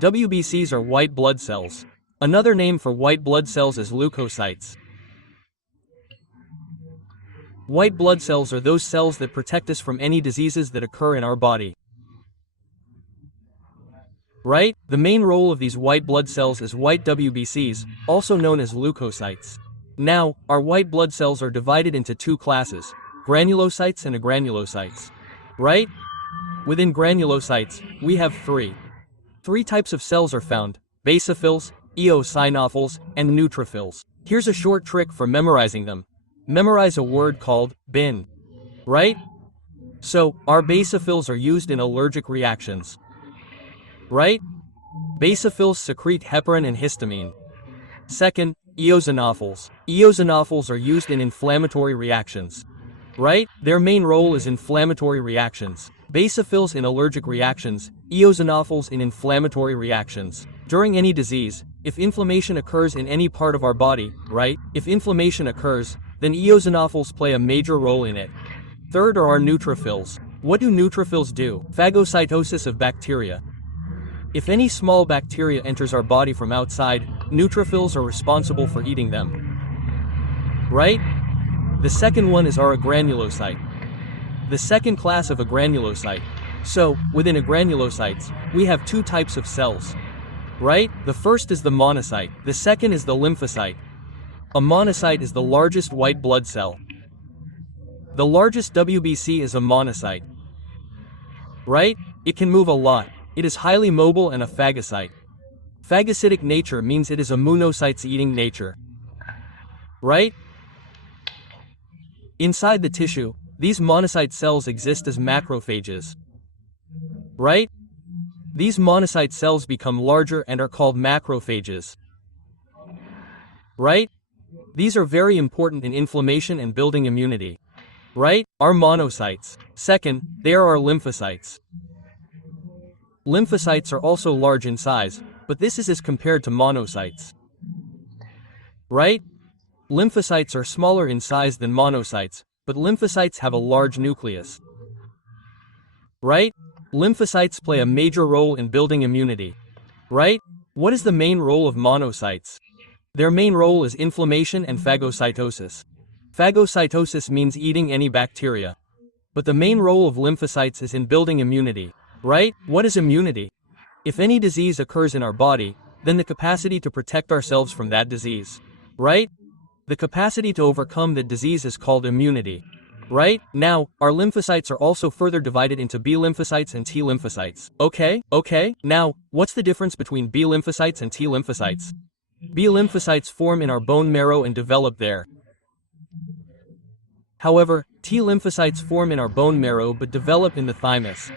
WBCs are white blood cells. Another name for white blood cells is leukocytes. White blood cells are those cells that protect us from any diseases that occur in our body. Right? The main role of these white blood cells is white WBCs, also known as leukocytes. Now, our white blood cells are divided into two classes, granulocytes and agranulocytes. Right? Within granulocytes, we have three types of cells are found: basophills, eosinophils, and neutrophils. Here's a short trick for memorizing them. Memorize a word called bin. Right? So, our basophills are used in allergic reactions. Right? Basophills secrete heparin and histamine. Second, eosinophils. Eosinophils are used in inflammatory reactions. Right? Their main role is inflammatory reactions. Basophills in allergic reactions, eosinophils in inflammatory reactions. During any disease, if inflammation occurs in any part of our body, right? If inflammation occurs, then eosinophils play a major role in it. Third are our neutrophils. What do neutrophils do? Phagocytosis of bacteria. If any small bacteria enters our body from outside, neutrophils are responsible for eating them. Right? The second one is our agranulocyte. The second class of agranulocyte. So, within agranulocytes, we have two types of cells. Right? The first is the monocyte. The second is the lymphocyte. A monocyte is the largest white blood cell. The largest WBC is a monocyte. Right? It can move a lot. It is highly mobile and a phagocyte. Phagocytic nature means it is a monocytes-eating nature. Right? Inside the tissue, these monocyte cells exist as macrophages. Right? These monocyte cells become larger and are called macrophages. Right? These are very important in inflammation and building immunity. Right? Our monocytes. Second, they are our lymphocytes. Lymphocytes are also large in size, but this is as compared to monocytes. Right? Lymphocytes are smaller in size than monocytes, but lymphocytes have a large nucleus. Right? Lymphocytes play a major role in building immunity. Right? What is the main role of monocytes? Their main role is inflammation and phagocytosis. Phagocytosis means eating any bacteria. But the main role of lymphocytes is in building immunity. Right? What is immunity? If any disease occurs in our body, then the capacity to protect ourselves from that disease. Right? The capacity to overcome that disease is called immunity. Right? Now, our lymphocytes are also further divided into B lymphocytes and T lymphocytes. Okay. Now, what's the difference between B lymphocytes and T lymphocytes? B lymphocytes form in our bone marrow and develop there. However, T lymphocytes form in our bone marrow but develop in the thymus.